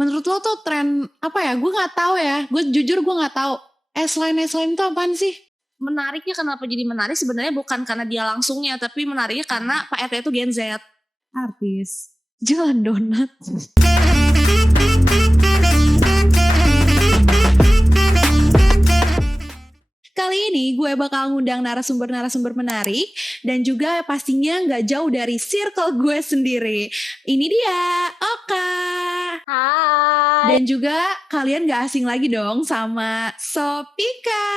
Menurut lo tuh tren apa ya? Gue nggak tahu ya. Gue jujur gue nggak tahu. S-line itu apaan sih? Menariknya kenapa jadi menarik sebenarnya bukan karena dia langsungnya, tapi menariknya karena Pak RT itu Gen Z. Artis jualan donat. Kali ini gue bakal ngundang narasumber-narasumber menarik dan juga pastinya gak jauh dari circle gue sendiri. Ini dia, Oka. Hai. Dan juga kalian gak asing lagi dong sama Sopika.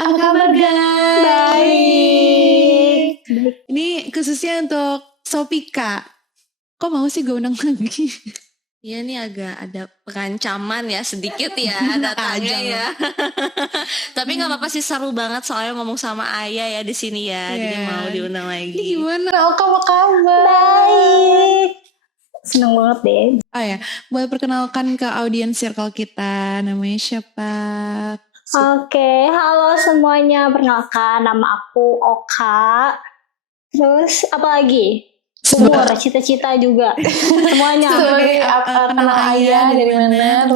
Apa kabar guys? Baik. Ini khususnya untuk Sopika. Kok mau sih gue undang lagi? Iya nih agak ada pengancaman ya sedikit ya datangnya ya. Tapi nggak apa-apa sih, seru banget soalnya ngomong sama Ayah ya di sini ya. Jadi mau diundang lagi. Ini gimana? Oka, apa kabar? Baik. Seneng banget deh. Oh ya, boleh perkenalkan ke audiens circle kita. Namanya siapa? Oke, halo semuanya. Perkenalkan, nama aku Oka. Terus apa lagi? Umur, cita-cita juga. Semuanya. Kenal Ayah dari mana?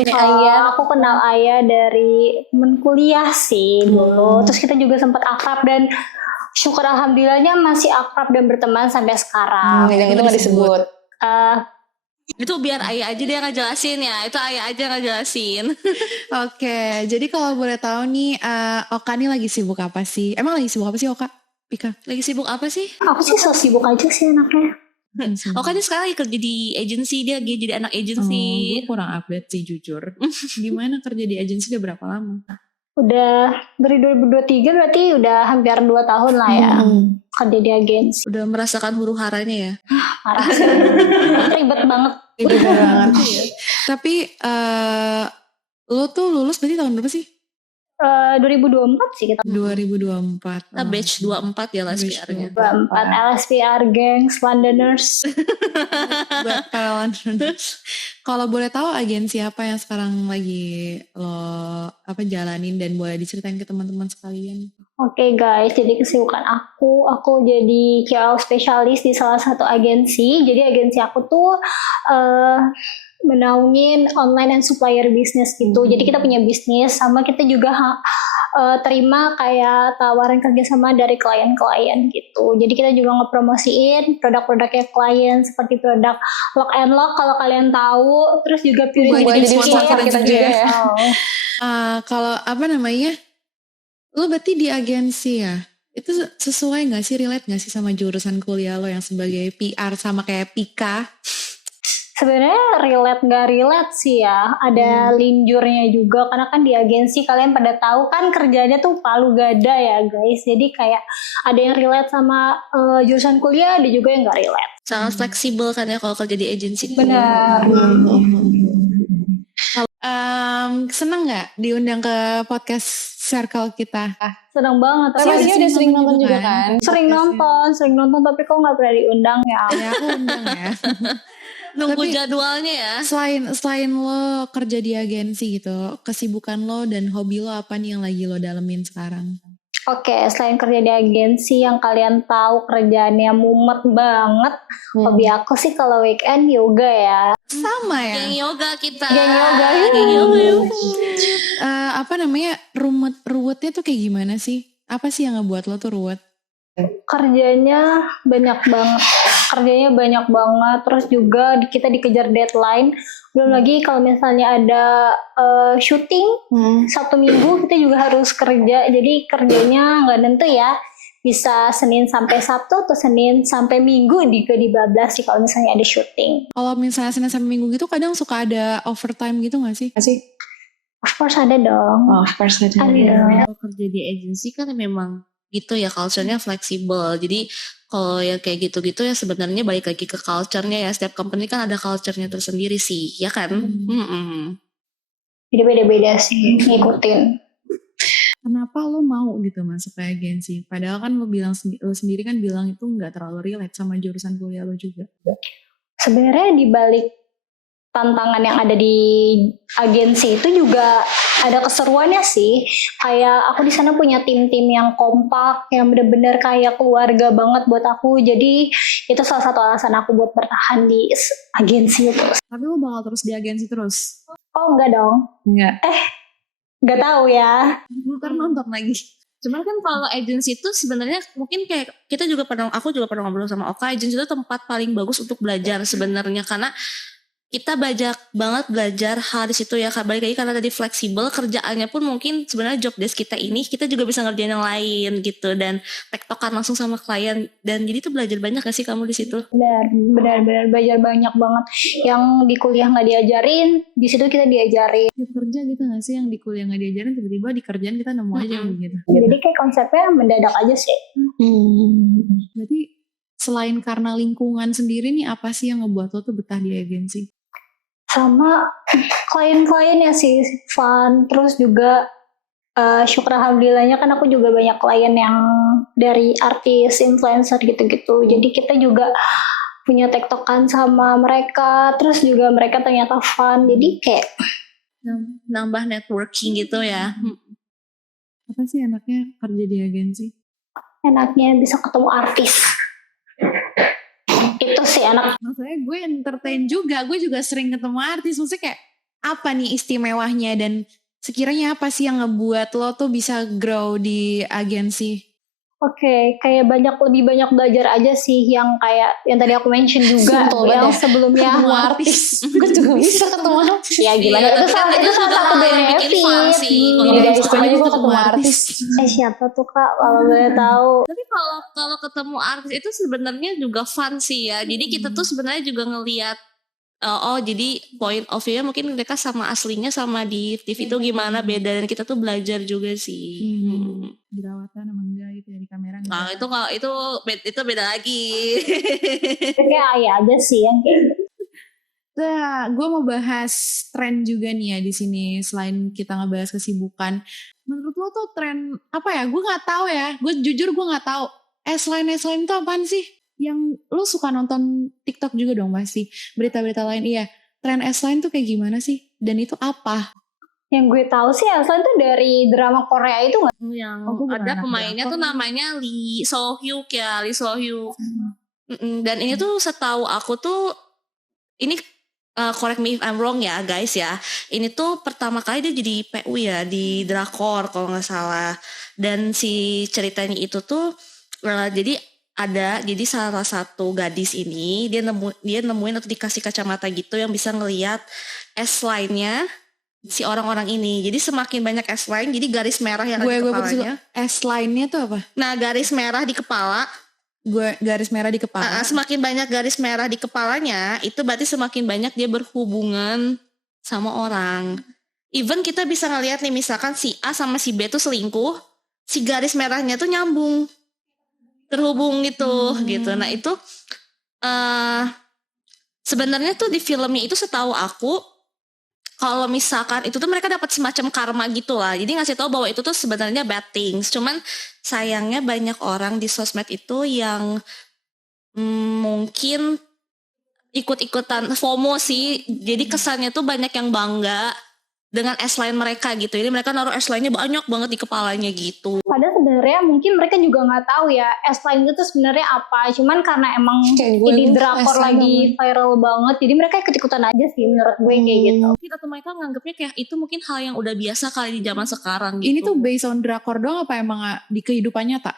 Aku kenal Ayah dari temen kuliah sih dulu. Terus kita juga sempat akrab dan syukur alhamdulillahnya masih akrab dan berteman sampai sekarang. Yang itu nggak disebut. Itu biar Ayah aja dia ngejelasin ya. Itu Ayah aja ngejelasin. Oke, jadi kalau boleh tahu nih, Oka nih lagi sibuk apa sih? Emang lagi sibuk apa sih Oka? Pika? Lagi sibuk apa sih? Aku sih so sibuk aja sih anaknya. Oka dia sekarang lagi kerja di agensi, dia lagi jadi anak agensi. Gue kurang update sih jujur. Gimana kerja di agensi udah berapa lama? Udah dari 2023 berarti udah hampir 2 tahun lah ya kerja di agensi. Udah merasakan huru haranya ya? Parah sih. Ribet banget. Ribet banget. Tapi lo tuh lulus berarti tahun berapa sih? 2024 sih kita. 2024. Nah, batch 24 ya LSPR-nya. 24 LSPR gengs Londoners. Buat para Londoners. Kalau boleh tahu agensi apa yang sekarang lagi lo jalanin dan boleh diceritain ke teman-teman sekalian? Oke guys, jadi kesibukan aku jadi KOL spesialis di salah satu agensi. Jadi agensi aku tuh menaungin online and supplier business gitu. Jadi kita punya bisnis sama kita juga terima kayak tawaran kerjasama dari klien-klien gitu. Jadi kita juga ngepromosiin produk-produknya klien seperti produk Lock and Lock kalau kalian tahu. Terus juga jadi sponsor kita juga ya. Kalau lo berarti di agensi ya? Itu sesuai gak sih, relate gak sih sama jurusan kuliah lo yang sebagai PR sama kayak Pika? Sebenarnya relate nggak relate sih ya, ada linjurnya juga karena kan di agensi kalian pada tahu kan kerjanya tuh palu gada ya guys, jadi kayak ada yang relate sama jurusan kuliah, ada juga yang nggak relate. Sangat fleksibel kan ya kalau kerja di agensi. Benar. Seneng nggak diundang ke podcast circle kita? Seneng banget. Tapi pastinya udah sering nonton juga kan? Sering nonton tapi kok nggak pernah diundang ya. Ya aku undang ya. Nunggu Tapi, jadwalnya ya. Selain lo kerja di agensi gitu, kesibukan lo dan hobi lo apa nih yang lagi lo dalemin sekarang? Oke, selain kerja di agensi yang kalian tahu kerjaannya mumet banget, hobi aku sih kalau weekend yoga ya. Sama ya? Geng yoga kita. Geng yoga. Ruwetnya tuh kayak gimana sih? Apa sih yang ngebuat lo tuh ruwet? Kerjanya banyak banget, terus juga kita dikejar deadline, belum lagi kalau misalnya ada syuting Sabtu Minggu kita juga harus kerja, jadi kerjanya nggak nentu ya, bisa Senin sampai Sabtu atau Senin sampai Minggu dibablas sih kalau misalnya ada syuting. Kalau misalnya Senin sampai Minggu gitu kadang suka ada overtime gitu nggak sih? Of course ada dong. Of course ada. Kalau kerja di agensi kan memang gitu ya, culture-nya fleksibel. Jadi kalau ya kayak gitu-gitu ya sebenarnya balik lagi ke culture-nya ya. Setiap company kan ada culture-nya tersendiri sih, ya kan? Jadi beda-beda sih ngikutin. Kenapa lo mau gitu masuk ke agensi? Padahal kan lo sendiri kan bilang itu nggak terlalu relate sama jurusan kuliah lo juga. Sebenarnya di balik tantangan yang ada di agensi itu juga ada keseruannya sih. Kayak aku di sana punya tim-tim yang kompak, yang bener-bener kayak keluarga banget buat aku. Jadi itu salah satu alasan aku buat bertahan di agensi itu. Tapi lo bakal terus di agensi terus? Oh enggak dong. Enggak. Enggak tahu ya. Ntar nonton lagi. Cuman kan kalau agency itu sebenarnya mungkin kayak aku juga pernah ngobrol sama Oka, agency itu tempat paling bagus untuk belajar sebenarnya, karena kita banyak banget belajar hal di situ ya. Balik lagi karena tadi fleksibel, kerjaannya pun mungkin sebenarnya job desk kita ini kita juga bisa ngerjain yang lain gitu, dan tektokan langsung sama klien, dan jadi tuh belajar banyak gak sih kamu di situ? Benar belajar banyak banget. Yang di kuliah nggak diajarin, di situ kita diajarin. Kerja gitu gak sih yang di kuliah gak diajarin, tiba-tiba di kerjaan kita nemu aja gitu. Jadi kayak konsepnya mendadak aja sih. Berarti selain karena lingkungan sendiri nih, apa sih yang ngebuat lo tuh betah di agensi? Sama klien-kliennya sih fun, terus juga syukur alhamdulillahnya kan aku juga banyak klien yang dari artis, influencer gitu-gitu, jadi kita juga punya tektokan sama mereka, terus juga mereka ternyata fun, jadi kayak nambah networking gitu ya. Apa sih enaknya kerja di agensi? enaknya bisa ketemu artis. Itu sih enak. Maksudnya gue entertain juga, gue juga sering ketemu artis. Maksudnya kayak apa nih istimewanya dan sekiranya apa sih yang ngebuat lo tuh bisa grow di agensi? Oke, kayak lebih banyak belajar aja sih, yang kayak yang tadi aku mention juga, Simple yang banget. sebelumnya Ketemu artis. Gue juga bisa ketemu artis. ya gimana Iya, itu tapi salah kan itu salah satu bikin benefit. fun sih. Kalau Ini bikin guys, fun. pokoknya gue ketemu artis. Siapa tuh Kak kalau boleh tahu? Tapi kalau ketemu artis itu sebenarnya juga fun sih ya. Jadi kita tuh sebenarnya juga ngelihat jadi point of view-nya mungkin mereka sama aslinya sama di TV itu gimana beda, dan kita tuh belajar juga sih. Jerawatan sama enggak gitu ya di kamera enggak? Nah, itu beda lagi. Kayak ayah aja sih yang kayak gitu. Nah, gue mau bahas tren juga nih ya di sini. Selain kita ngebahas kesibukan, menurut lo tuh tren apa ya? Gue nggak tahu ya. Gue jujur gue nggak tahu. S-line itu apaan sih? Yang lo suka nonton TikTok juga dong pasti. Berita-berita lain, iya. Tren S-line tuh kayak gimana sih? Dan itu apa? Yang gue tahu sih asal itu dari drama Korea itu nggak? Yang Oh, gue bukan ada anak pemainnya drakor. tuh namanya Lee So Hyuk ya, Lee So Hyuk. Dan ini tuh setahu aku tuh ini correct me if I'm wrong ya guys ya. Ini tuh pertama kali dia jadi PU ya di drakor kalau nggak salah. Dan si ceritanya itu tuh jadi salah satu gadis ini dia nemuin atau dikasih kacamata gitu yang bisa ngelihat S-line-nya si orang-orang ini. Jadi semakin banyak S-line, jadi garis merah yang ada di kepalanya. S-line-nya tuh apa? Nah, garis merah di kepala. Garis merah di kepala. Semakin banyak garis merah di kepalanya, itu berarti semakin banyak dia berhubungan sama orang. Even kita bisa ngelihat nih, misalkan si A sama si B tuh selingkuh, si garis merahnya tuh nyambung, terhubung gitu. Nah itu sebenarnya tuh di filmnya itu setahu aku, kalau misalkan itu tuh mereka dapat semacam karma gitu lah. Jadi ngasih tahu bahwa itu tuh sebenarnya bad things. Cuman sayangnya banyak orang di sosmed itu yang mungkin ikut-ikutan FOMO sih. Jadi kesannya tuh banyak yang bangga dengan S-line mereka gitu. Jadi mereka naruh S-line-nya banyak banget di kepalanya gitu. Padahal sebenarnya mungkin mereka juga nggak tahu ya S-line itu sebenarnya apa. Cuman karena emang ini drakor lagi viral banget, jadi mereka ikut-ikutan aja sih menurut gue kayak gitu. Atau mereka nganggapnya kayak itu mungkin hal yang udah biasa kali di zaman sekarang gitu. Ini tuh based on drakor doang apa emang di kehidupan nyata?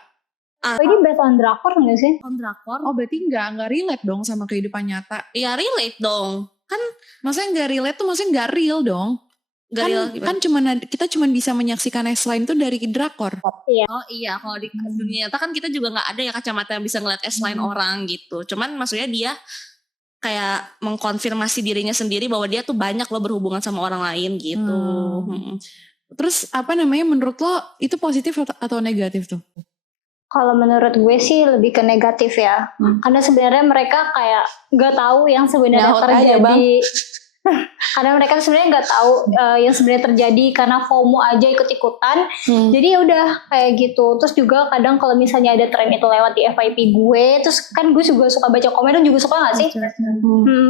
Ini based on drakor nggak sih? On drakor? Oh berarti nggak relate dong sama kehidupan nyata? Ya relate dong. Kan maksudnya nggak relate tuh maksudnya nggak real dong. Kan kita cuma bisa menyaksikan S-line tuh dari drakor. Iya. Oh iya, kalau di dunia nyata kan kita juga nggak ada ya kacamata yang bisa ngeliat S-line orang gitu. Cuman maksudnya dia kayak mengkonfirmasi dirinya sendiri bahwa dia tuh banyak loh berhubungan sama orang lain gitu. Terus apa namanya, menurut lo itu positif atau negatif tuh? Kalau menurut gue sih lebih ke negatif ya. Karena sebenarnya mereka kayak nggak tahu yang sebenarnya terjadi. Karena mereka sebenarnya nggak tahu yang sebenarnya terjadi karena FOMO aja ikut-ikutan. Jadi ya udah kayak gitu. Terus juga kadang kalau misalnya ada tren itu lewat di FYP gue, terus kan gue juga suka baca komen, dan juga suka nggak sih?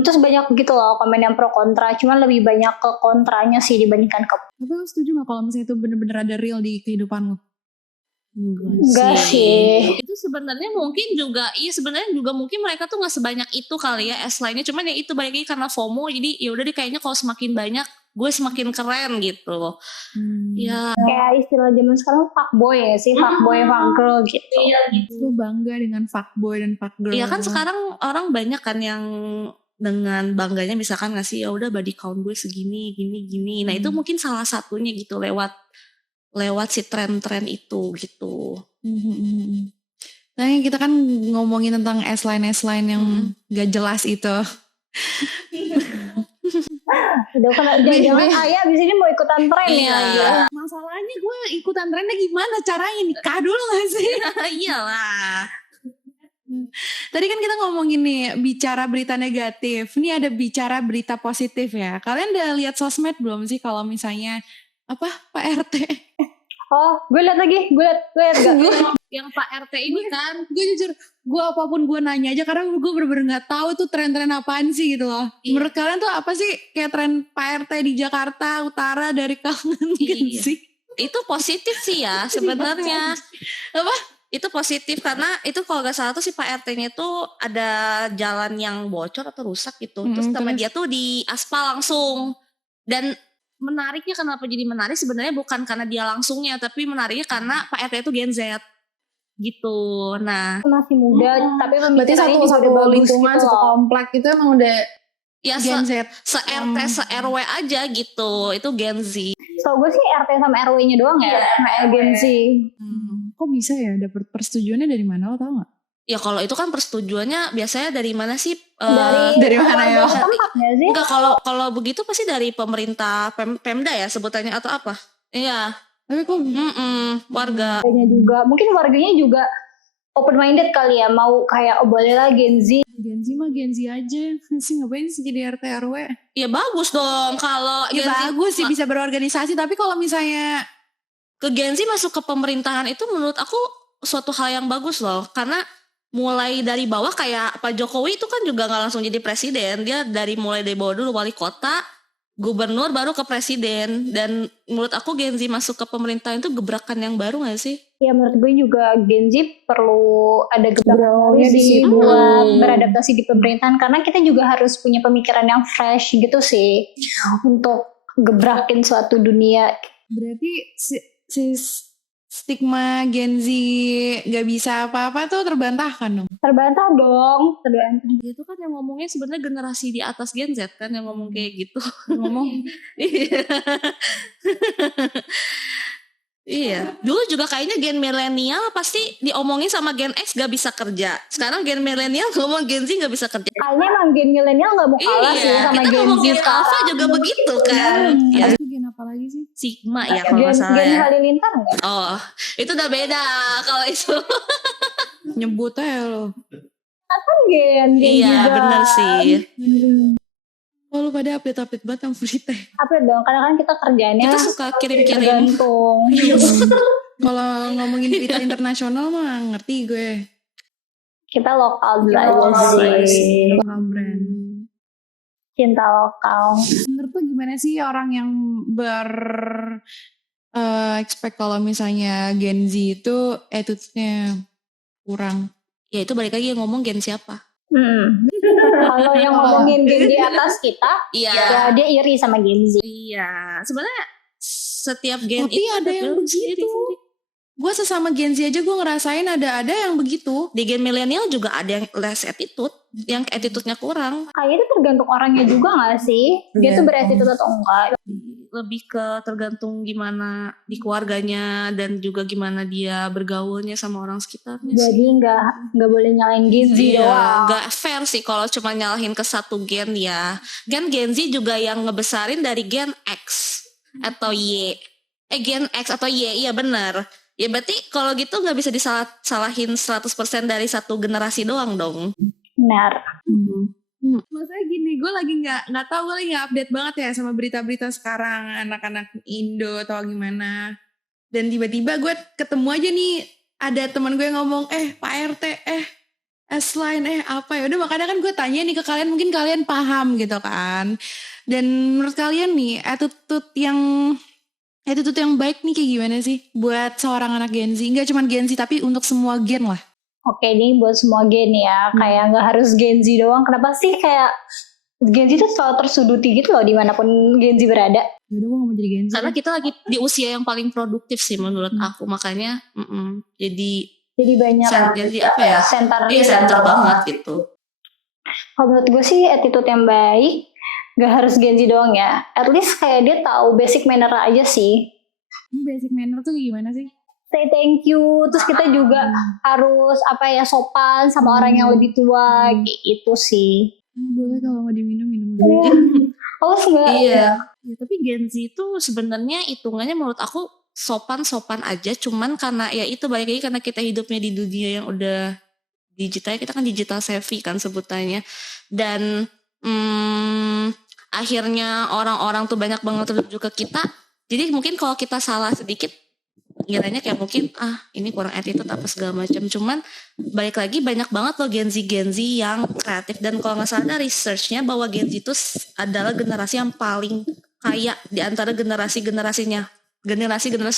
Terus banyak gitu loh komen yang pro kontra. Cuman lebih banyak ke kontranya sih dibandingkan ke. Tapi lo setuju gak kalau misalnya itu bener-bener ada real di kehidupan lo? Enggak sih. Itu sebenarnya mungkin juga, sebenarnya juga mungkin mereka tuh nggak sebanyak itu kali ya lainnya. Cuman ya itu balik lagi karena FOMO, jadi ya udah deh kayaknya kalau semakin banyak gue semakin keren gitu. Ya Kayak istilah zaman sekarang fuckboy ya sih, fuckboy, fuckgirl gitu. iya gitu. Lo bangga dengan fuckboy dan fuckgirl? Iya kan sekarang orang banyak kan yang dengan bangganya misalkan ngasih ya udah body count gue segini gini. Nah itu mungkin salah satunya gitu lewat si tren-tren itu gitu. Nah kita kan ngomongin tentang S-line yang gak jelas itu. Udah kan jangan ayah abis ini mau ikutan tren Iya. ya. Masalahnya gue ikutan trennya gimana caranya, nikah dulu gak sih? Iyalah. Tadi kan kita ngomongin nih bicara berita negatif, ini ada bicara berita positif ya. Kalian udah lihat sosmed belum sih kalau misalnya apa Pak RT? Oh, gue liat gak? Yang Pak RT ini kan. Gue jujur, gue apapun gue nanya aja karena gue bener-bener nggak tahu tuh tren-tren apaan sih gitu loh. Iya. Menurut kalian tuh apa sih kayak tren Pak RT di Jakarta Utara dari kangen Iya. sih? Itu positif sih ya sebenarnya. Apa? Itu positif karena itu kalau gak salah tuh si Pak RT-nya tuh ada jalan yang bocor atau rusak gitu. Terus sama dia tuh di aspal langsung. Dan menariknya kenapa jadi menarik sebenarnya bukan karena dia langsungnya, tapi menariknya karena Pak RT itu Gen Z gitu. Nah, Masih muda, tapi Berarti pemikirannya juga satu udah bagus lingkungan, gitu satu loh. komplek itu emang udah ya Gen Z. se-RT, se-RW aja gitu. Itu Gen Z. So gue sih RT sama RW-nya doang ya, sama agensi. Kok bisa ya dapet persetujuannya dari mana, lo tau gak? Ya kalau itu kan persetujuannya biasanya dari mana sih? dari mana ya? warga setempat nggak sih? Enggak, kalau begitu pasti dari pemerintah Pemda ya sebutannya atau apa? Iya. Tapi kok Warga. Warganya juga, mungkin warganya juga open minded kali ya, mau kayak boleh lah Gen Z. Gen Z mah Gen Z aja sih, ngapain sih jadi RT RW? Ya bagus dong kalau Ya Gen Z bagus sih bisa berorganisasi, tapi kalau misalnya ke Gen Z masuk ke pemerintahan itu menurut aku suatu hal yang bagus loh, karena mulai dari bawah kayak Pak Jokowi itu kan juga nggak langsung jadi presiden, dia mulai dari bawah dulu, wali kota, gubernur, baru ke presiden. Dan menurut aku Gen Z masuk ke pemerintahan itu gebrakan yang baru nggak sih? Ya menurut gue juga Gen Z perlu ada gebrakan baru Bergaulnya di sih situ. buat beradaptasi di pemerintahan, karena kita juga harus punya pemikiran yang fresh gitu sih untuk gebrakin suatu dunia. berarti si stigma Gen Z gak bisa apa-apa tuh terbantahkan dong. Terbantah dong, terbantah. Itu kan yang ngomongnya sebenarnya generasi di atas Gen Z kan yang ngomong kayak gitu. Ngomong Iya. Iya, dulu juga kayaknya Gen milenial pasti diomongin sama Gen X gak bisa kerja. Sekarang Gen milenial ngomong Gen Z gak bisa kerja. Kayaknya emang Gen milenial nggak mau kalah sih sama kita Gen Z ngomong Gen Alpha sekarang. juga begitu kan. Ya, itu gen apa lagi sih? Sigma ya kalau nggak salah Gen ya. Halilintar nggak? Oh, itu udah beda kalau itu. Nyebut aja lo. Kan Gen Iya, juga. bener sih. Oh, lu pada update banget yang berita. Apa dong? Karena kan kita kerjanya Kita suka kirim-kirim. tergantung. Kalau ngomongin berita internasional mah ngerti gue. Kita lokal dulu aja sih. Lokal brand. Cinta lokal. Menurut lu gimana sih orang yang expect kalau misalnya Gen Z itu attitude-nya kurang? Ya itu balik lagi yang ngomong Gen siapa? Kalau yang ngomongin Gen di atas kita, Iya. ya dia iri sama Gen Z. Iya, sebenarnya setiap Gen Tapi itu ada yang film begitu. sendiri. Gue sesama Gen Z aja gue ngerasain ada yang begitu. Di Gen milenial juga ada yang less attitude, yang attitude-nya kurang. Kayaknya itu tergantung orangnya juga gak sih? Dia tuh beretitude atau enggak? Lebih ke tergantung gimana di keluarganya dan juga gimana dia bergaulnya sama orang sekitarnya sih. Jadi nggak boleh nyalain Gen Z Iya, doang. nggak fair sih kalau cuma nyalahin ke satu gen ya. Kan Gen Z juga yang ngebesarin dari Gen X atau Y. Gen X atau Y, iya benar. Ya berarti kalau gitu nggak bisa disalahin 100% dari satu generasi doang dong. Benar. Maksudnya gini, gue lagi nggak tahu, gue lagi nggak update banget ya sama berita-berita sekarang anak-anak Indo atau gimana. Dan tiba-tiba gue ketemu aja nih ada teman gue yang ngomong, Pak RT, S-line, apa ya? Udah makanya kan gue tanya nih ke kalian, mungkin kalian paham gitu kan. Dan menurut kalian nih attitude yang baik nih kayak gimana sih buat seorang anak Gen Z? Nggak cuma Gen Z tapi untuk semua gen lah. Oke, ini buat semua gen ya, kayak nggak harus Gen Z doang. Kenapa sih kayak Gen Z itu selalu tersuduti gitu loh dimanapun Gen Z berada? Udah gue gak mau jadi Gen Z. Karena kita lagi di usia yang paling produktif sih menurut aku, makanya jadi banyak jadi apa ya? Center banget gitu. Kalau menurut gue sih attitude yang baik gak harus Gen Z doang ya. At least kayak dia tahu basic manner aja sih. Basic manner tuh gimana sih? Say thank you. Terus kita juga harus sopan sama orang yang lebih tua, kayak itu sih. Boleh kalau mau diminum dulu. Oh enggak? Iya. Ya, tapi Gen Z itu sebenarnya hitungannya menurut aku sopan-sopan aja, cuman karena ya itu balik lagi karena kita hidupnya di dunia yang udah digital, kita kan digital savvy kan sebutannya, dan akhirnya orang-orang tuh banyak banget tertuju ke kita. Jadi mungkin kalau kita salah sedikit, kiranya kayak mungkin ini kurang attitude apa segala macam. Cuman balik lagi banyak banget loh Gen Z yang kreatif, dan kalau nggak salah ada researchnya bahwa Gen Z itu adalah generasi yang paling kaya di antara generasi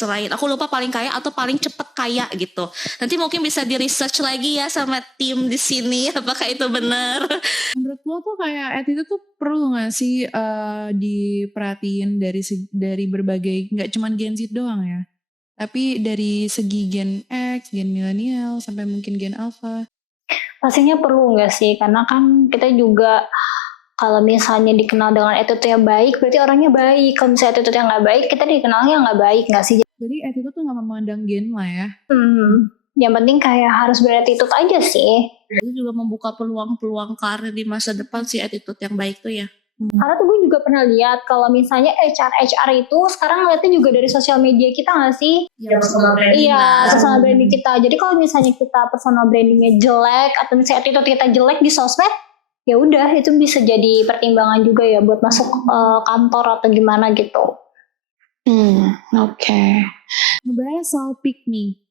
lain. Aku lupa paling kaya atau paling cepet kaya gitu. Nanti mungkin bisa di research lagi ya sama tim di sini apakah itu benar. Menurut lo tuh kayak attitude tuh perlu nggak sih diperhatiin dari berbagai, nggak cuma Gen Z doang ya, tapi dari segi Gen X, Gen milenial sampai mungkin Gen Alpha? Pastinya perlu nggak sih? Karena kan kita juga kalau misalnya dikenal dengan attitude yang baik, berarti orangnya baik. Kalau misalnya attitude yang nggak baik, kita dikenalnya nggak baik nggak sih? Jadi attitude tuh nggak memandang gen lah ya. Yang penting kayak harus berattitude aja sih. Itu juga membuka peluang-peluang karir di masa depan sih attitude yang baik tuh ya. Karena tuh gue juga pernah lihat kalau misalnya HR itu sekarang ngeliatnya juga dari sosial media kita nggak sih? Iya, personal branding kita. Jadi kalau misalnya kita personal brandingnya jelek atau misalnya attitude kita jelek di sosmed, ya udah itu bisa jadi pertimbangan juga ya buat masuk kantor atau gimana gitu. Oke. Ngebahas soal pick me.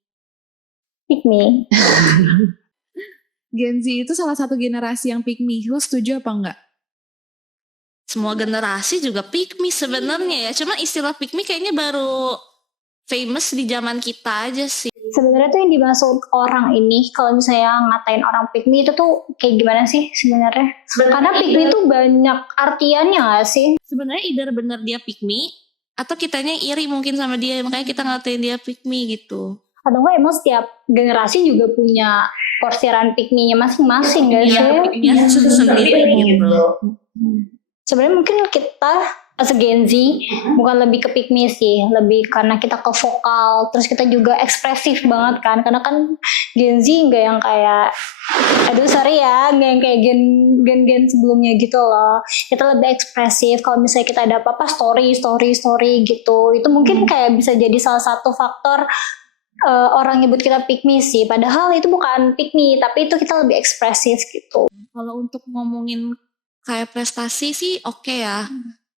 Gen Z itu salah satu generasi yang pick me. Lo setuju apa enggak? Semua generasi juga pick me sebenarnya ya. Cuma istilah pick me kayaknya baru famous di zaman kita aja sih. Sebenarnya tuh yang dimaksud orang ini kalau misalnya ngatain orang pick me itu tuh kayak gimana sih sebenarnya? Karena pick me itu banyak artiannya nggak sih? Sebenarnya either bener dia pick me atau kitanya iri mungkin sama dia, makanya kita ngatain dia pick me gitu. Atau enggak emang setiap generasi juga punya porsiran pick me-nya masing-masing gak sih? Iya, pick me-nya sendiri gitu. Sebenarnya mungkin kita as a Gen Z bukan lebih ke pick me sih, lebih karena kita ke vokal, terus kita juga ekspresif banget kan, karena kan Gen Z nggak yang kayak, aduh sorry ya, nggak yang kayak gen sebelumnya gitu loh. Kita lebih ekspresif. Kalau misalnya kita ada apa-apa story gitu, itu mungkin kayak bisa jadi salah satu faktor orang nyebut kita pick me sih, padahal itu bukan pick me, tapi itu kita lebih ekspresif gitu. Kalau untuk ngomongin kayak prestasi sih oke ya.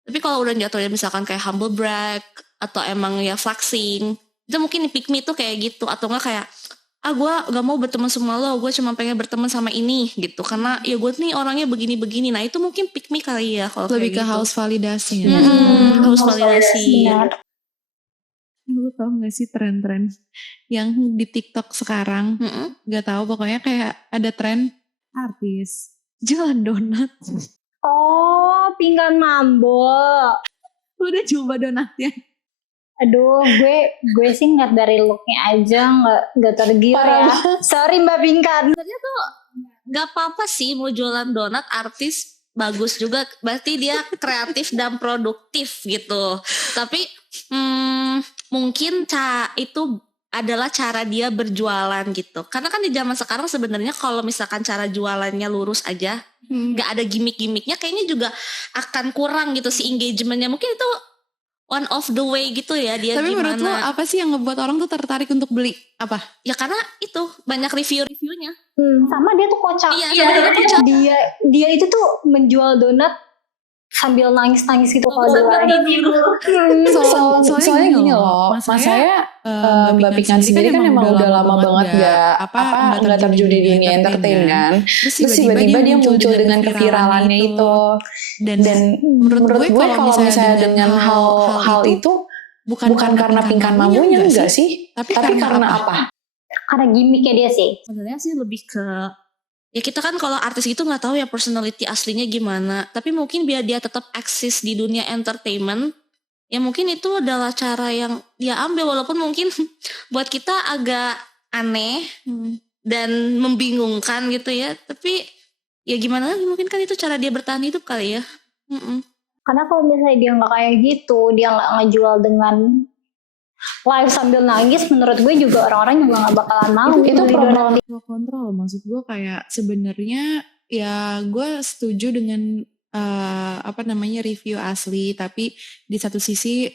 Tapi kalau udah jatuhnya misalkan kayak humble brag atau emang ya flexing, itu mungkin pick me tuh kayak gitu. Atau enggak kayak gue gak mau berteman sama lo, gue cuma pengen berteman sama ini gitu, karena ya gue nih orangnya begini-begini. Nah itu mungkin pick me kali ya. Kalau lebih ke gitu. haus validasi. Haus validasi. Lu tau gak sih tren-tren yang di TikTok sekarang? Gak tahu, pokoknya kayak ada tren artis jualan donat. Oh, pinggan mambo. Udah coba donatnya? Aduh, gue sih ngeliat dari looknya aja nggak tergiur ya. Sorry Mbak Pingkan. Sebenarnya tuh nggak apa-apa sih mau jualan donat, artis bagus juga. Berarti dia kreatif dan produktif gitu. Tapi mungkin itu adalah cara dia berjualan gitu. Karena kan di zaman sekarang sebenarnya kalau misalkan cara jualannya lurus aja, nggak ada gimmick-gimmicknya, kayaknya juga akan kurang gitu si engagementnya. Mungkin itu one of the way gitu ya dia Tapi gimana. menurut lo apa sih yang ngebuat orang tuh tertarik untuk beli? Apa? Ya karena itu banyak review-reviewnya. Sama dia tuh kocak. Iya, sama dia tuh kocak. Dia itu tuh menjual donat sambil nangis-nangis gitu kalau Soalnya gini loh, Mas saya Mbak Pikan sendiri kan emang udah lama banget nggak terjun di dunia entertain kan. Terus tiba-tiba dia muncul dengan keviralannya itu. Dan menurut gue kalau misalnya dengan hal itu bukan karena Pinkan mampunya enggak sih, tapi karena apa? Karena gimmicknya dia sih. Sebenarnya sih lebih ke ya kita kan kalau artis gitu nggak tahu ya personality aslinya gimana. Tapi mungkin biar dia tetap eksis di dunia entertainment, ya mungkin itu adalah cara yang dia ambil walaupun mungkin buat kita agak aneh dan membingungkan gitu ya. Tapi ya gimana lagi, mungkin kan itu cara dia bertahan hidup kali ya. Karena kalau misalnya dia nggak kayak gitu, dia nggak ngejual dengan live sambil nangis, menurut gue juga orang-orang juga nggak bakalan mau. Itu pro kontra loh, maksud gue kayak sebenarnya ya gue setuju dengan review asli, tapi di satu sisi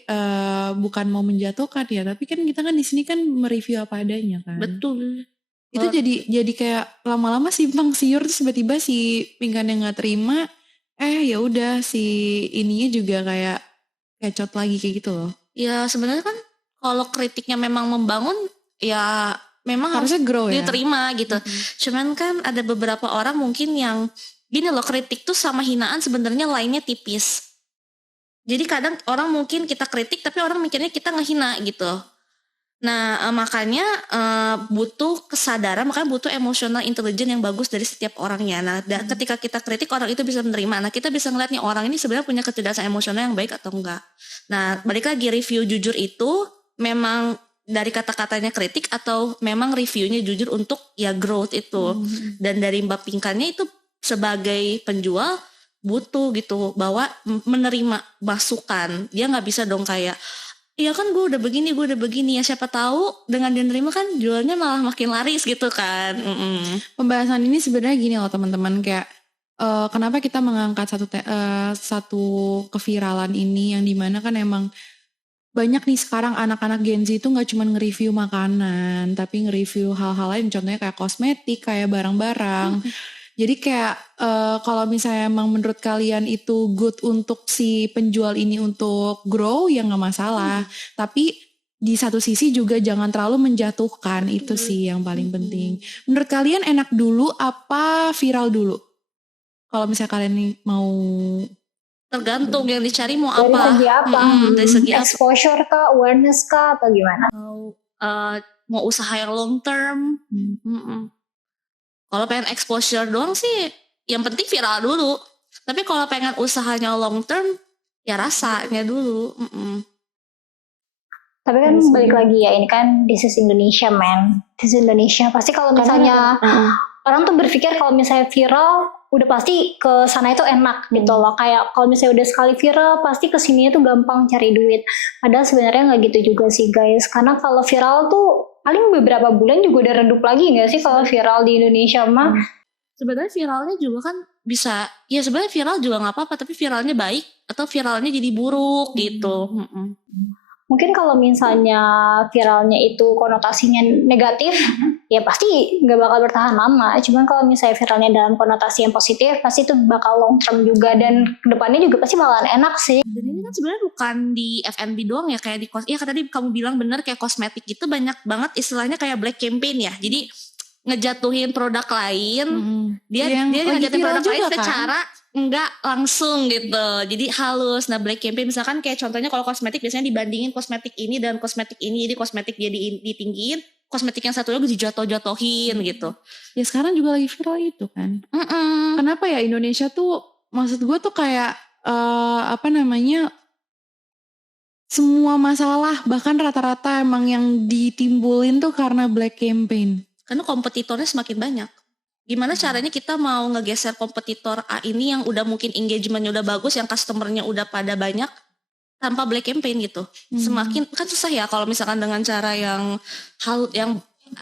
bukan mau menjatuhkan ya, tapi kan kita kan di sini kan mereview apa adanya kan. Betul. Itu jadi kayak lama-lama simpang siur, terus tiba-tiba si Pinkan yang nggak terima, ya udah si ininya juga kayak kecot lagi kayak gitu loh. Ya sebenarnya kan kalau kritiknya memang membangun, ya memang harusnya grow ya, diterima gitu. Cuman kan ada beberapa orang mungkin yang gini loh, kritik tuh sama hinaan sebenarnya lainnya tipis. Jadi kadang orang mungkin kita kritik tapi orang mikirnya kita ngehina gitu. Nah makanya butuh kesadaran, makanya butuh emotional intelligence yang bagus dari setiap orangnya. Nah ketika kita kritik, orang itu bisa menerima. Nah kita bisa ngeliat nih orang ini sebenarnya punya kecerdasan emosional yang baik atau enggak. Nah balik lagi, review jujur itu memang dari kata-katanya kritik atau memang reviewnya jujur untuk ya growth itu. Dan dari Mbak Pinkannya itu sebagai penjual butuh gitu bahwa menerima masukan. Dia nggak bisa dong kayak iya kan gue udah begini ya, siapa tahu dengan dia nerima kan jualnya malah makin laris gitu kan. Pembahasan ini sebenarnya gini loh teman-teman, kayak kenapa kita mengangkat satu keviralan ini yang dimana kan emang banyak nih sekarang anak-anak Gen Z itu gak cuma nge-review makanan, tapi nge-review hal-hal lain, contohnya kayak kosmetik, kayak barang-barang. Jadi kayak kalau misalnya emang menurut kalian itu good untuk si penjual ini untuk grow, ya gak masalah. Tapi di satu sisi juga jangan terlalu menjatuhkan, itu sih yang paling penting. Menurut kalian enak dulu apa viral dulu? Kalau misalnya kalian nih mau... Tergantung yang dicari mau dari apa. Segi apa? Dari segi exposure kah, awareness kah, atau gimana? Mau usaha yang long term. Kalau pengen exposure doang sih, yang penting viral dulu. Tapi kalau pengen usahanya long term, ya rasanya dulu. Tapi kan balik lagi ya, ini kan this is Indonesia man. This is Indonesia. Pasti kalau misalnya orang tuh berpikir kalau misalnya viral, udah pasti ke sana itu enak gitu loh. Kayak kalau misalnya udah sekali viral, pasti kesininya tuh gampang cari duit. Padahal sebenarnya nggak gitu juga sih guys. Karena kalau viral tuh paling beberapa bulan juga udah redup lagi nggak sih kalau viral di Indonesia mah? Sebenarnya viralnya juga kan bisa, ya sebenarnya viral juga nggak apa-apa, tapi viralnya baik atau viralnya jadi buruk gitu. Mungkin kalau misalnya viralnya itu konotasinya negatif, ya pasti nggak bakal bertahan lama. Cuman kalau misalnya viralnya dalam konotasi yang positif, pasti itu bakal long term juga, dan kedepannya juga pasti bakalan enak sih. Dan ini kan sebenarnya bukan di F&B doang ya, kayak di ya kan tadi kamu bilang bener, kayak kosmetik itu banyak banget istilahnya kayak black campaign ya. Jadi ngejatuhin produk lain, dia ngejatuhin produk lain secara enggak langsung gitu, jadi halus. Nah black campaign misalkan kayak contohnya kalau kosmetik biasanya dibandingin kosmetik ini dan kosmetik ini, jadi kosmetik dia ditinggiin, kosmetik yang satu lagi dijatuh-jatuhin gitu. Ya sekarang juga lagi viral itu kan. Kenapa ya Indonesia tuh, maksud gue tuh kayak semua masalah bahkan rata-rata emang yang ditimbulin tuh karena black campaign. Karena kompetitornya semakin banyak. Gimana caranya kita mau ngegeser kompetitor A ini yang udah mungkin engagementnya udah bagus, yang customernya udah pada banyak, tanpa black campaign gitu. Semakin kan susah ya kalau misalkan dengan cara yang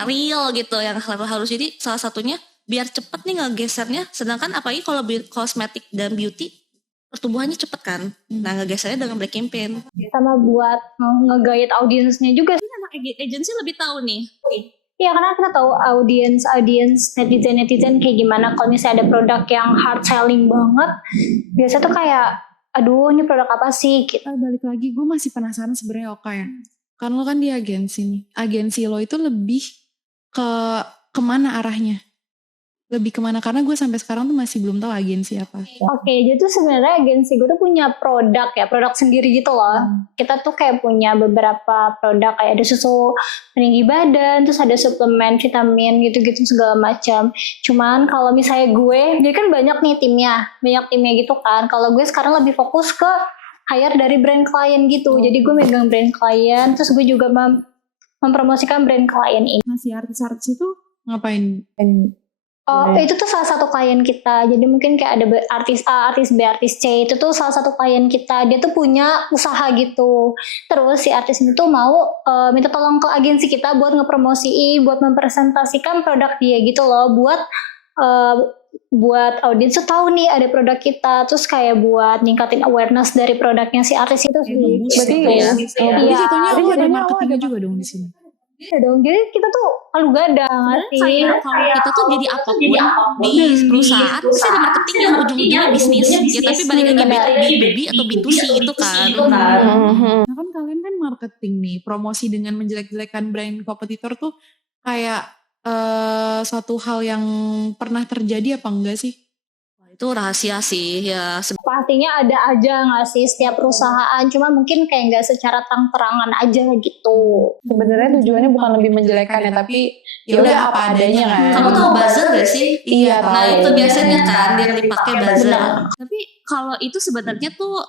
real gitu, yang halus. Jadi salah satunya biar cepet nih ngegesernya. Sedangkan apalagi kalau kosmetik dan beauty pertumbuhannya cepet kan. Nah ngegesernya dengan black campaign. Sama buat nge-guide audiensnya juga. Ini anak agensi lebih tahu nih. Iya, karena kita tahu audiens netizen kayak gimana. Kalau misalnya ada produk yang hard selling banget, biasa tuh kayak, aduh ini produk apa sih? Gitu. Balik lagi, gue masih penasaran sebenarnya Oka ya. Kan lo kan di agensi nih. Agensi lo itu lebih kemana arahnya? Lebih kemana? Karena gue sampai sekarang tuh masih belum tahu agensi apa. Oke, jadi tuh sebenarnya agensi gue tuh punya produk sendiri gitu loh. Kita tuh kayak punya beberapa produk, kayak ada susu peninggi badan, terus ada suplemen vitamin gitu-gitu segala macam. Cuman kalau misalnya gue, jadi kan banyak timnya gitu kan. Kalau gue sekarang lebih fokus ke hire dari brand klien gitu. Jadi gue megang brand klien, terus gue juga mempromosikan brand klien ini. Nah, si artis-artis itu ngapain? Itu tuh salah satu klien kita. Jadi mungkin kayak ada artis A, artis B, artis C. Itu tuh salah satu klien kita. Dia tuh punya usaha gitu. Terus si artis itu tuh mau minta tolong ke agensi kita buat ngepromosiin, buat mempresentasikan produk dia gitu loh. Buat audiens tuh tahu nih ada produk kita. Terus kayak buat ningkatin awareness dari produknya si artis itu sih. Berarti Iya. jatuhnya lo ada marketingnya juga dong di sini. Iya dong, jadi kita tuh kalau gadang sih. Kalau kita tuh jadi apapun di perusahaan pasti ada marketing yang ujung-ujungnya bisnis ya, tapi balik lagi B2B atau B2C gitu kan. Nah kan kalian kan marketing nih, promosi dengan menjelek-jelekan brand kompetitor tuh kayak suatu hal yang pernah terjadi apa enggak sih? Itu rahasia sih ya. Pastinya ada aja nggak sih setiap perusahaan, cuma mungkin kayak nggak secara terang-terangan aja gitu. Sebenarnya tujuannya bukan lebih menjelekan ya, tapi ya udah apa adanya kan. Kamu tahu buzzer gak sih? Iya, Nah tahu. itu biasanya kan yang dipakai buzzer. Tapi kalau itu sebenarnya tuh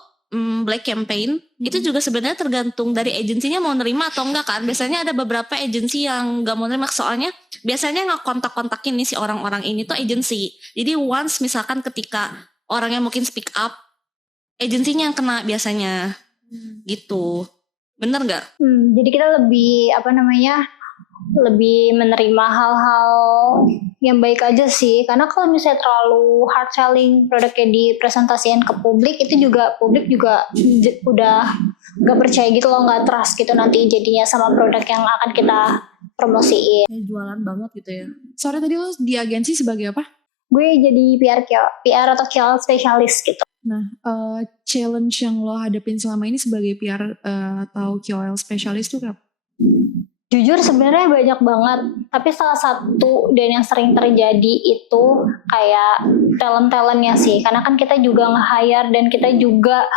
black campaign itu juga sebenarnya tergantung dari agensinya mau nerima atau enggak kan. Biasanya ada beberapa agensi yang nggak mau nerima, soalnya biasanya ngekontak-kontakin nih si orang-orang ini tuh agensi. Jadi once misalkan ketika orang yang mungkin speak up, agensinya yang kena biasanya gitu. Bener nggak? Jadi kita lebih lebih menerima hal-hal yang baik aja sih, karena kalau misalnya terlalu hard selling produknya dipresentasikan ke publik, itu juga publik juga udah gak percaya gitu loh, gak trust gitu nanti jadinya sama produk yang akan kita promosiin. Jualan banget gitu ya. Sorry, tadi lo di agensi sebagai apa? Gue jadi PR atau KOL spesialis gitu. Nah, challenge yang lo hadapin selama ini sebagai PR atau KOL spesialis tuh apa? Jujur sebenarnya banyak banget, tapi salah satu dan yang sering terjadi itu kayak talent-talentnya sih, karena kan kita juga nge-hire dan kita juga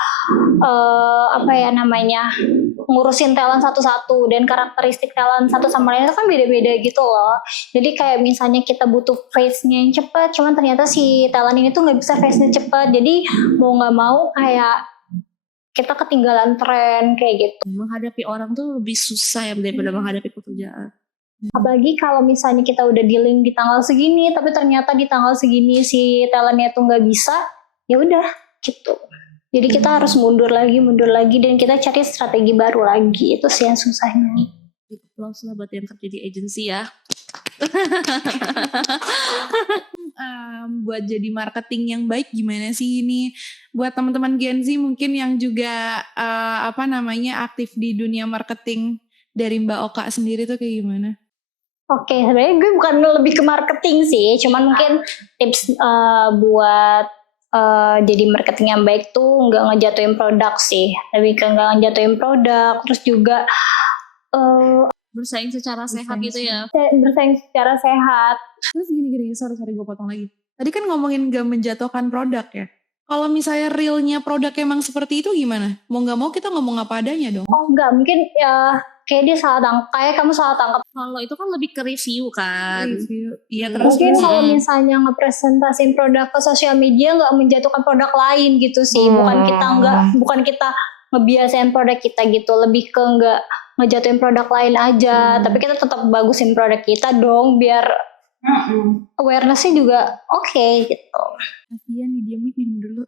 ngurusin talent satu-satu, dan karakteristik talent satu sama lain itu kan beda-beda gitu loh. Jadi kayak misalnya kita butuh face-nya yang cepat, cuman ternyata si talent ini tuh nggak bisa face-nya cepat, jadi mau nggak mau kayak kita ketinggalan tren kayak gitu. Menghadapi orang tuh lebih susah ya daripada menghadapi pekerjaan. Apalagi kalau misalnya kita udah dealing di tanggal segini, tapi ternyata di tanggal segini si talentnya tuh nggak bisa, ya udah gitu. Jadi kita harus mundur lagi, dan kita cari strategi baru lagi. Itu sih yang susahnya. Plus lah buat yang kerja di agensi ya. Buat jadi marketing yang baik gimana sih ini buat teman-teman Gen Z mungkin yang juga aktif di dunia marketing, dari Mbak Oka sendiri tuh kayak gimana? Oke, sebenarnya gue bukan lebih ke marketing sih, cuman mungkin tips buat jadi marketing yang baik tuh nggak ngejatuhin produk sih, lebih ke nggak ngejatuhin produk, terus juga bersaing secara sehat gitu ya. Bersaing secara sehat. Terus gini, sorry gue potong lagi. Tadi kan ngomongin gak menjatuhkan produk ya. Kalau misalnya realnya produk emang seperti itu gimana? Mau gak mau kita ngomong apa adanya dong. Oh enggak, mungkin ya kayak dia salah tangkap, kayak kamu salah tangkap. Kalau itu kan lebih ke review kan. Iya, terus mungkin kalau misalnya ngepresentasiin produk ke sosial media nggak menjatuhkan produk lain gitu sih. Bukan kita ngebiasain produk kita gitu, lebih ke nggak ngejatuhin produk lain aja, tapi kita tetap bagusin produk kita dong, biar awareness-nya juga oke gitu. Kasian nih, dia minum dulu.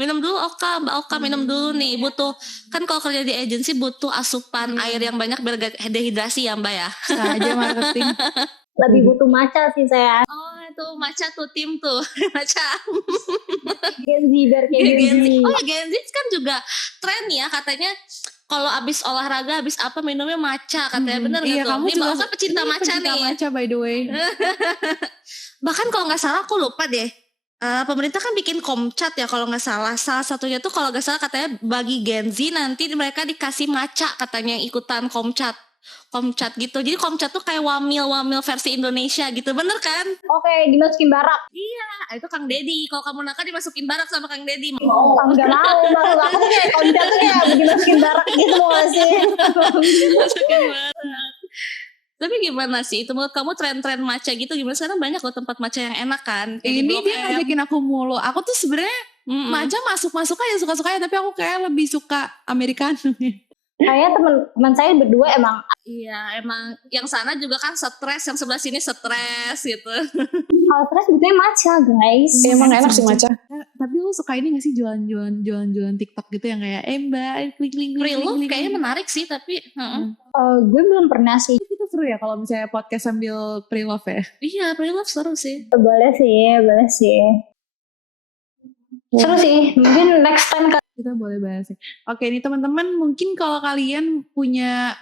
Minum dulu Mbak Oka minum dulu nih, butuh kan kalau kerja di agensi butuh asupan air yang banyak biar gak dehidrasi ya Mbak ya. Bisa aja marketing. lebih butuh matcha sih saya. Oh itu matcha tuh tim tuh matcha. Gen Z biar kayak Gen Z. Oh ya Gen Z kan juga tren ya katanya. Kalau abis olahraga, abis apa minumnya matcha katanya, bener iya, gak tuh? Ini Mbak Oka pecinta matcha nih. Matcha by the way. Bahkan kalau nggak salah aku lupa deh. Pemerintah kan bikin komcat ya kalau nggak salah. Salah satunya tuh kalau nggak salah katanya bagi Gen Z nanti mereka dikasih matcha katanya yang ikutan komcat gitu. Jadi komcat tuh kayak wamil versi Indonesia gitu, bener kan? Oke, dimasukin barak. Iya, itu Kang Deddy. Kalau kamu nakal dimasukin barak sama Kang Deddy. Oh, nggak mau. Maksud aku tuh kayak komcat tuh kayak dimasukin barak gitu mau gak sih? Masukin barak. Tapi gimana sih? Itu menurut kamu tren-tren matcha gitu gimana? Sekarang banyak loh tempat matcha yang enak kan? Ini dia ngajakin aku mulu. Aku tuh sebenarnya matcha masuk aja suka-sukanya, tapi aku kayak lebih suka americano. Kayaknya teman saya berdua emang. Iya, emang yang sana juga kan stres, yang sebelah sini stres gitu. Kalau stres sebetulnya matcha guys. Emang enak sih matcha. Tapi lu suka ini gak sih jualan TikTok gitu yang kayak mbak klik Pre-love kayaknya menarik sih tapi gue belum pernah sih. Itu seru ya kalau misalnya podcast sambil pre-love ya. Iya, pre-love seru sih. Boleh sih. Seru sih. Mungkin next time kita boleh bahas ya. Oke nih teman-teman, mungkin kalau kalian punya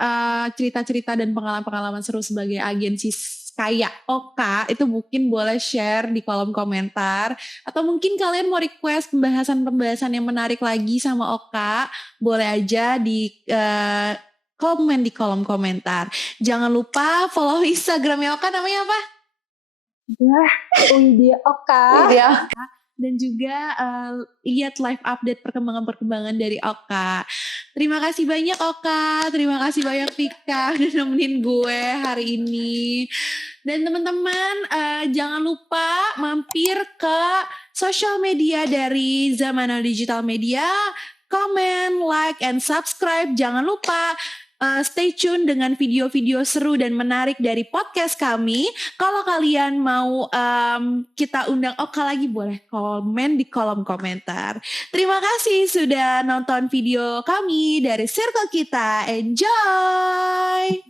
cerita-cerita dan pengalaman-pengalaman seru sebagai agensi kayak Oka, itu mungkin boleh share di kolom komentar. Atau mungkin kalian mau request pembahasan yang menarik lagi sama Oka, boleh aja di komen di kolom komentar. Jangan lupa follow Instagramnya Oka, namanya apa? Widya Oka. Dan juga lihat live update perkembangan dari Oka. Terima kasih banyak Oka, terima kasih banyak Vika udah nemenin gue hari ini. Dan teman-teman jangan lupa mampir ke sosial media dari Zamano Digital Media, comment, like, and subscribe. Jangan lupa stay tune dengan video-video seru dan menarik dari podcast kami. Kalau kalian mau kita undang Oka lagi, boleh komen di kolom komentar. Terima kasih sudah nonton video kami dari Circle Kita. Enjoy!